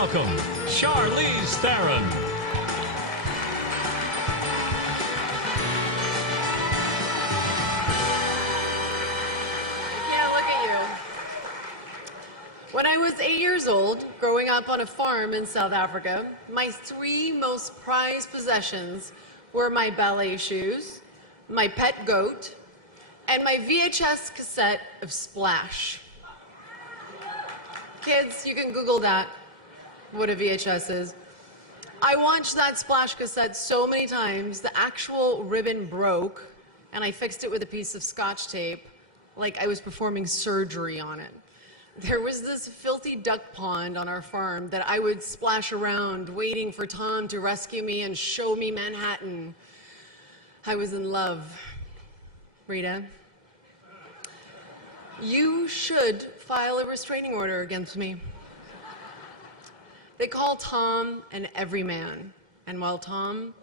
welcome 샤를리즈 Theron. Yeah, look at you. When I was 8 years old, growing up on a farm in South Africa, my three most prized possessions were my ballet shoes, my pet goat, and my VHS cassette of Splash. Kids, you can Google that, what a VHS is. I watched that Splash cassette so many times, the actual ribbon broke, and I fixed it with a piece of Scotch tape, like I was performing surgery on it. There was this filthy duck pond on our farm that I would splash around, waiting for Tom to rescue me and show me Manhattan. I was in love. Rita, you should file a restraining order against me. They call Tom an everyman, and while Tom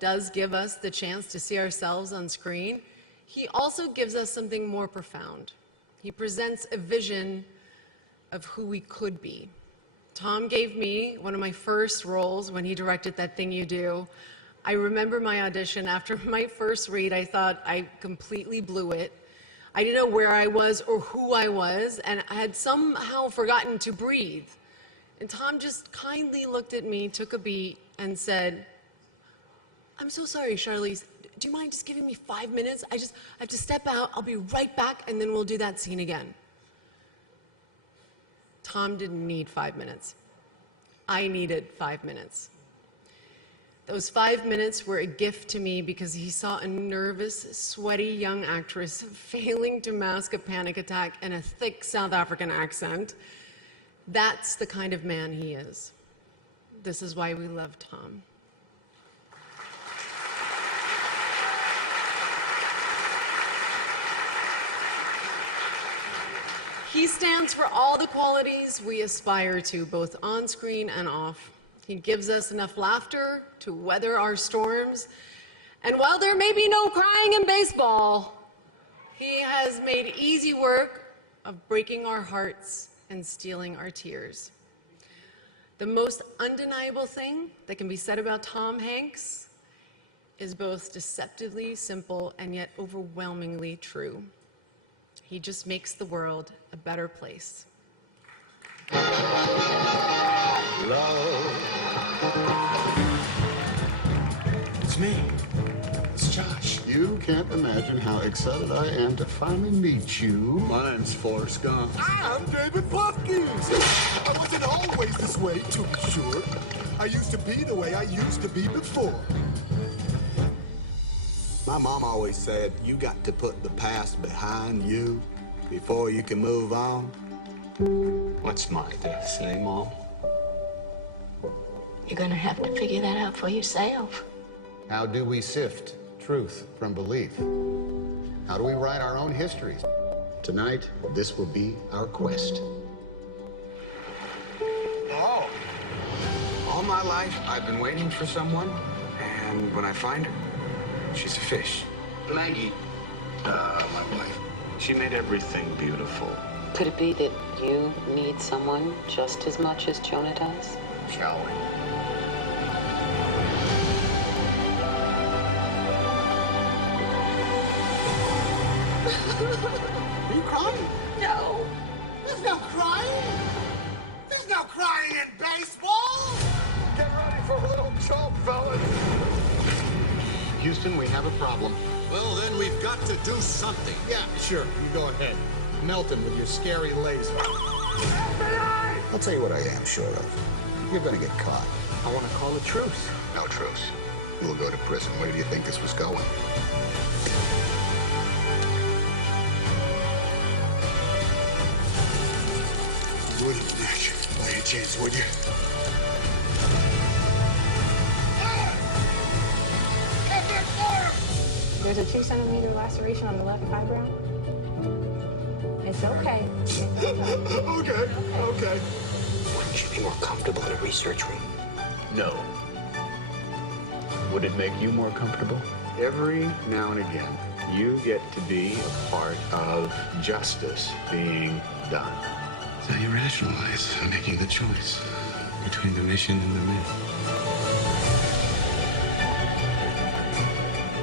does give us the chance to see ourselves on screen, he also gives us something more profound. He presents a vision of who we could be. Tom gave me one of my first roles when he directed That Thing You Do. I remember my audition. After my first read, I thought I completely blew it. I didn't know where I was or who I was, and I had somehow forgotten to breathe. And Tom just kindly looked at me, took a beat, and said, "I'm so sorry, Charlize. Do you mind just giving me 5 minutes? I have to step out. I'll be right back, and then we'll do that scene again." Tom didn't need 5 minutes. I needed 5 minutes. Those 5 minutes were a gift to me because he saw a nervous, sweaty young actress failing to mask a panic attack in a thick South African accent. That's the kind of man he is. This is why we love Tom. He stands for all the qualities we aspire to, both on screen and off. He gives us enough laughter to weather our storms. And while there may be no crying in baseball, he has made easy work of breaking our hearts and stealing our tears. The most undeniable thing that can be said about Tom Hanks is both deceptively simple and yet overwhelmingly true. He just makes the world a better place. It's me. It's Josh. You can't imagine how excited I am to finally meet you. My name's Forrest Gump. I'm David Plufkins. I wasn't always this way, to be sure. I used to be the way I used to be before. My mom always said you got to put the past behind you before you can move on. What's my death say, Mom? You're gonna have to figure that out for yourself. How do we sift truth from belief? How do we write our own histories? Tonight, this will be our quest. Oh. All my life, I've been waiting for someone, and when I find her, she's a fish. Maggie, my wife, she made everything beautiful. Could it be that you need someone just as much as Jonah does? Shall we? Are you crying? No. There's no crying. There's no crying in baseball. Get ready for a little choke, fellas. Houston, we have a problem. Well, then we've got to do something. Yeah, sure. You go ahead. Melt him with your scary laser. I'll tell you what I am sure of. You're gonna get caught. I want to call a truce. No truce. You'll go to prison. Where do you think this was going? Wouldn't Nick, by any chance, would you? There's a 2-centimeter laceration on the left eyebrow. It's okay. Okay. Wouldn't you be more comfortable in a research room? No. Would it make you more comfortable? Every now and again, you get to be a part of justice being done. So you rationalize making the choice. You're between the mission and the myth.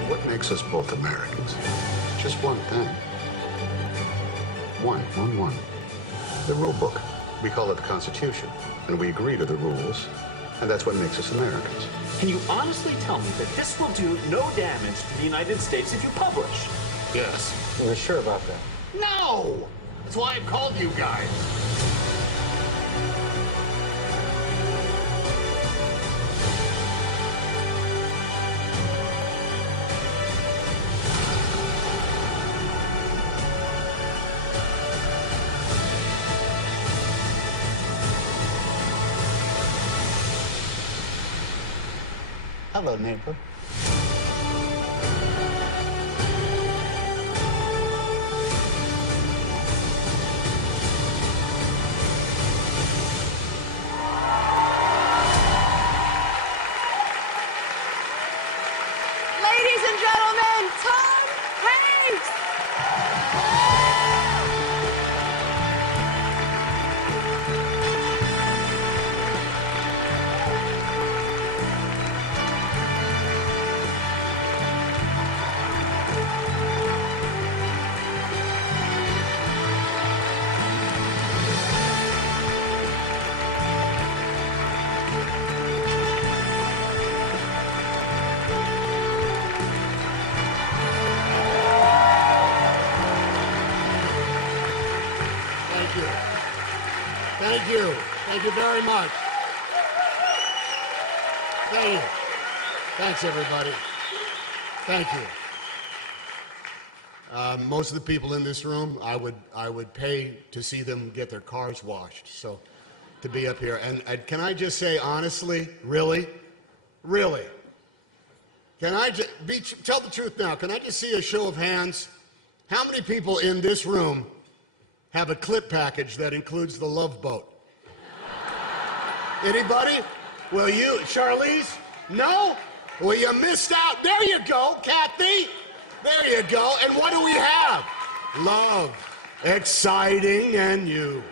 What makes us both Americans? Just one thing. One. The rule book. We call it the Constitution. And we agree to the rules. And that's what makes us Americans. Can you honestly tell me that this will do no damage to the United States if you publish? Yes. Are you sure about that? No! That's why I've called you guys. Hello, neighbor. Ladies and gentlemen, Tom Hanks! Thank you. Thank you. Thank you very much. Thank you. Thanks, everybody. Thank you. Most of the people in this room, I would pay to see them get their cars washed. So, to be up here, and can I just say honestly, really, can I just tell the truth now? Can I just see a show of hands? How many people in this room have a clip package that includes the Love Boat? Anybody? Well, you, Charlize? No? Well, you missed out. There you go, Kathy. There you go. And what do we have? Love, exciting, and you.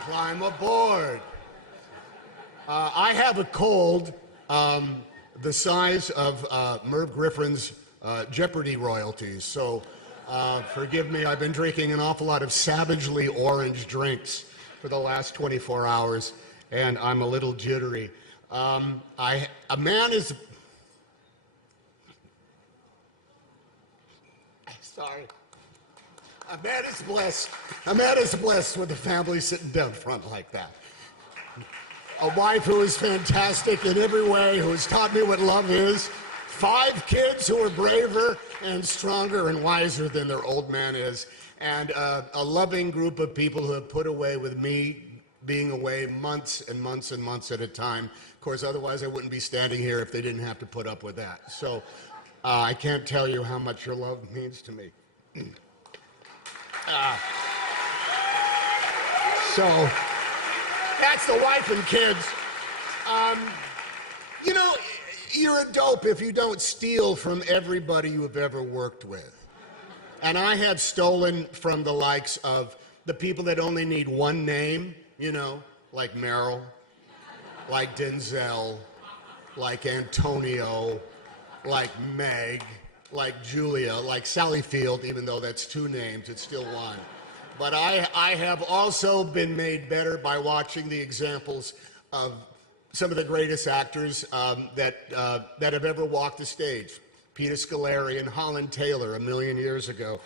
Climb aboard. I have a cold the size of Merv Griffin's Jeopardy royalties, so forgive me. I've been drinking an awful lot of savagely orange drinks for the last 24 hours, and I'm a little jittery. A man is... Sorry. A man is blessed. A man is blessed with a family sitting down front like that. A wife who is fantastic in every way, who has taught me what love is. 5 kids who are braver and stronger and wiser than their old man is. And a loving group of people who have put away with me being away months and months and months at a time. Of course, otherwise I wouldn't be standing here if they didn't have to put up with that. So I can't tell you how much your love means to me. So that's the wife and kids. You know, you're a dope if you don't steal from everybody you have ever worked with. And I have stolen from the likes of the people that only need one name, you know, like Meryl, like Denzel, like Antonio, like Meg, like Julia, like Sally Field, even though that's 2 names, it's still one. But I have also been made better by watching the examples of some of the greatest actors that have ever walked the stage. Peter Scolari and Holland Taylor 1,000,000 years ago.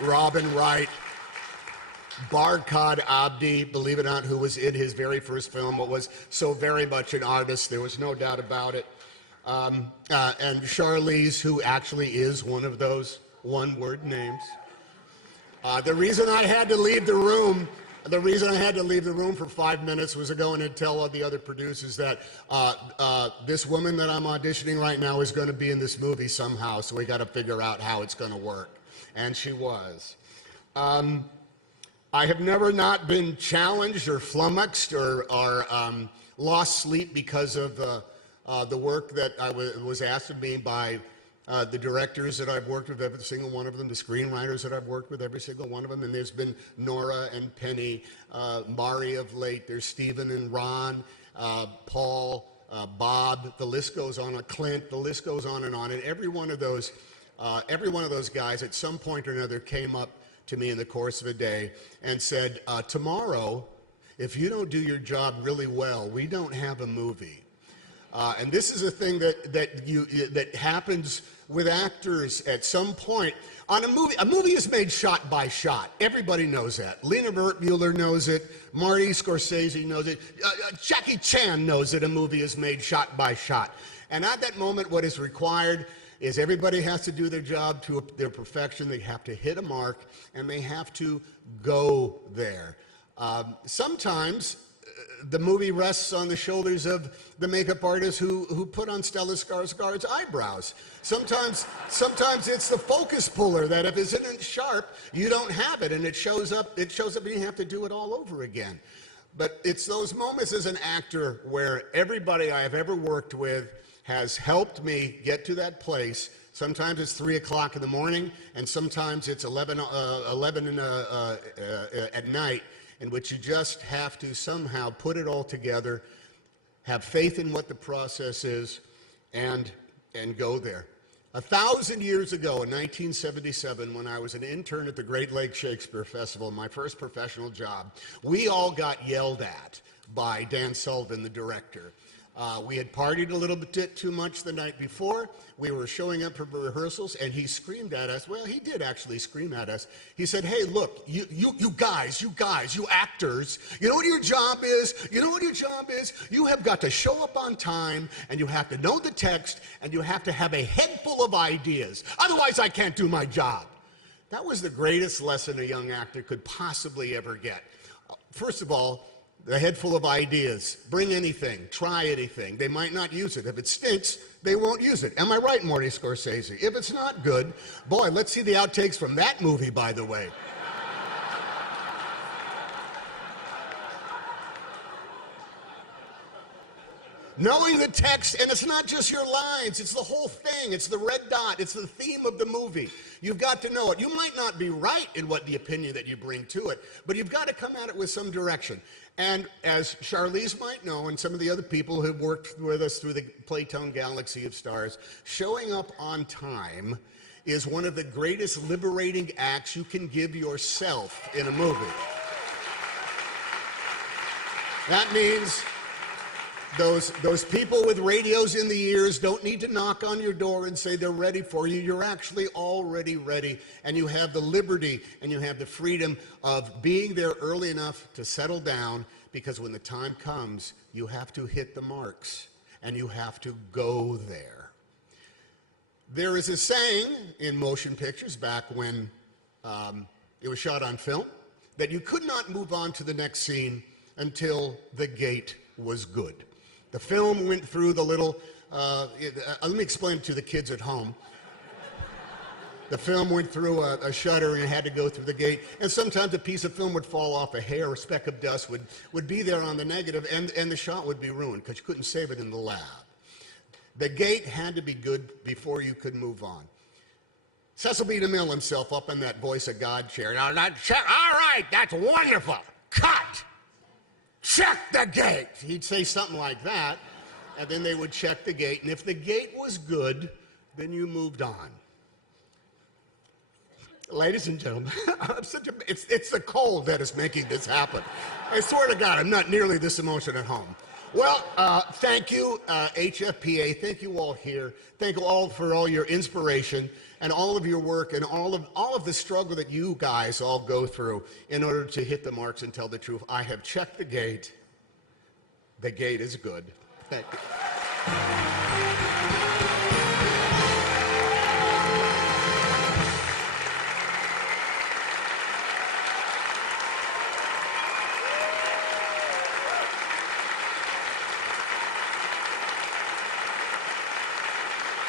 Robin Wright, Barkhad Abdi, believe it or not, who was in his very first film, but was so very much an artist, there was no doubt about it. And Charlize, who actually is one of those one-word names. The reason I had to leave the room for 5 minutes was to go in and tell all the other producers that this woman that I'm auditioning right now is going to be in this movie somehow, so we got to figure out how it's going to work. And she was. I have never not been challenged or flummoxed or lost sleep because of the work that was asked of me by the directors that I've worked with, every single one of them, the screenwriters that I've worked with, every single one of them, and there's been Nora and Penny, Mari of late, there's Stephen and Ron, Paul, Bob, the list goes on, Clint, the list goes on, and every one of those guys at some point or another came up to me in the course of a day and said, tomorrow, if you don't do your job really well, we don't have a movie. And this is a thing that happens with actors at some point. On a movie is made shot by shot. Everybody knows that. Lena Wertmuller knows it. Marty Scorsese knows it. Jackie Chan knows that a movie is made shot by shot. And at that moment, what is required is everybody has to do their job to their perfection. They have to hit a mark, and they have to go there. Sometimes the movie rests on the shoulders of the makeup artist who put on Stellan Skarsgård's eyebrows. Sometimes it's the focus puller that if it isn't sharp, you don't have it, and it shows up and you have to do it all over again. But it's those moments as an actor where everybody I have ever worked with has helped me get to that place. Sometimes it's 3 o'clock in the morning, and sometimes it's 11 at night, in which you just have to somehow put it all together, have faith in what the process is, and go there. 1,000 years ago, in 1977, when I was an intern at the Great Lakes Shakespeare Festival, my first professional job, we all got yelled at by Dan Sullivan, the director. We had partied a little bit too much the night before. We were showing up for rehearsals, and he screamed at us. Well, he did actually scream at us. He said, hey, look, you guys, you actors, you know what your job is? You have got to show up on time, and you have to know the text, and you have to have a head full of ideas. Otherwise, I can't do my job. That was the greatest lesson a young actor could possibly ever get. First of all, the head full of ideas. Bring anything. Try anything. They might not use it. If it stinks, they won't use it. Am I right, Marty Scorsese? If it's not good, boy, let's see the outtakes from that movie, by the way. Knowing the text, and it's not just your lines, it's the whole thing. It's the red dot. It's the theme of the movie. You've got to know it. You might not be right in what the opinion that you bring to it, but you've got to come at it with some direction. And as 샤를리즈 might know, and some of the other people who've worked with us through the Playtone galaxy of stars, showing up on time is one of the greatest liberating acts you can give yourself in a movie. That means those people with radios in the ears don't need to knock on your door and say they're ready for you. You're actually already ready, and you have the liberty and you have the freedom of being there early enough to settle down, because when the time comes, you have to hit the marks and you have to go there. There is a saying in motion pictures back when it was shot on film that you could not move on to the next scene until the gate was good. The film went through the little, let me explain it to the kids at home. The film went through a shutter and it had to go through the gate. And sometimes a piece of film would fall off, a hair or speck of dust would be there on the negative, and the shot would be ruined because you couldn't save it in the lab. The gate had to be good before you could move on. Cecil B. DeMille himself up in that voice of God chair. Now, all right, that's wonderful. Cut! Check the gate. He'd say something like that, and then they would check the gate, and if the gate was good, then you moved on. Ladies and gentlemen, it's the cold that is making this happen. I swear to God, I'm not nearly this emotional at home. Well, thank you, HFPA. Thank you all here. Thank you all for all your inspiration and all of your work and all of the struggle that you guys all go through in order to hit the marks and tell the truth. I have checked the gate. The gate is good. Thank you.